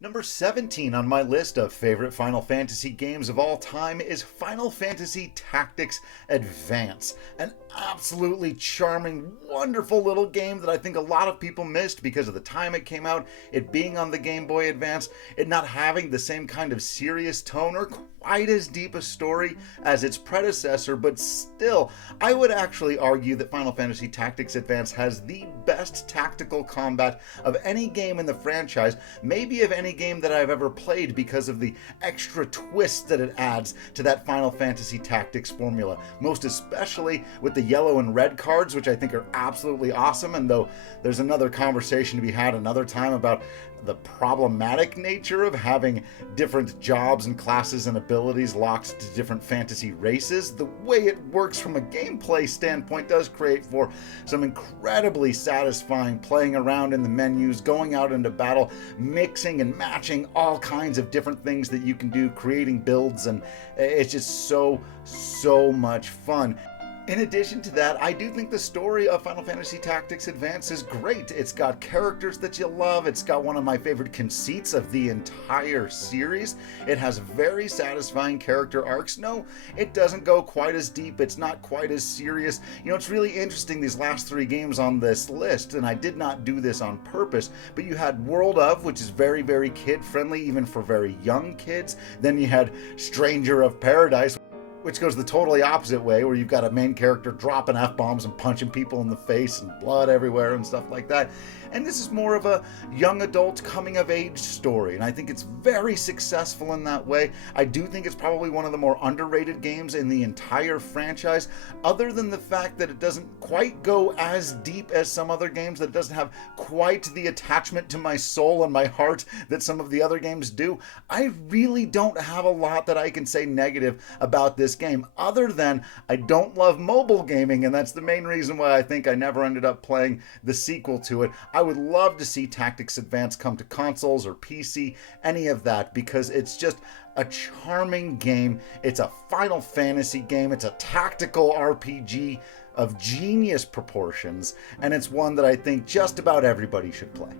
Number 17 on my list of favorite Final Fantasy games of all time is Final Fantasy Tactics Advance. An absolutely charming, wonderful little game that I think a lot of people missed because of the time it came out, it being on the Game Boy Advance, it not having the same kind of serious tone or quite as deep a story as its predecessor, but still, I would actually argue that Final Fantasy Tactics Advance has the best tactical combat of any game in the franchise, maybe of any game that I've ever played, because of the extra twist that it adds to that Final Fantasy Tactics formula. Most especially with the yellow and red cards, which I think are absolutely awesome. And though there's another conversation to be had another time about the problematic nature of having different jobs and classes and abilities locked to different fantasy races, the way it works from a gameplay standpoint does create for some incredibly satisfying playing around in the menus, going out into battle, mixing and matching all kinds of different things that you can do, creating builds, and it's just so much fun. In addition to that, I do think the story of Final Fantasy Tactics Advance is great. It's got characters that you love. It's got one of my favorite conceits of the entire series. It has very satisfying character arcs. No, it doesn't go quite as deep. It's not quite as serious. You know, it's really interesting, these last three games on this list, and I did not do this on purpose, but you had World of, which is very kid-friendly, even for very young kids. Then you had Stranger of Paradise, which goes the totally opposite way, where you've got a main character dropping F-bombs and punching people in the face and blood everywhere and stuff like that. And this is more of a young adult coming of age story, and I think it's very successful in that way. I do think it's probably one of the more underrated games in the entire franchise, other than the fact that it doesn't quite go as deep as some other games, that it doesn't have quite the attachment to my soul and my heart that some of the other games do. I really don't have a lot that I can say negative about this game, other than I don't love mobile gaming, and that's the main reason why I think I never ended up playing the sequel to it. I would love to see Tactics Advance come to consoles or PC, any of that, because it's just a charming game. It's a Final Fantasy game. It's a tactical RPG of genius proportions, and it's one that I think just about everybody should play.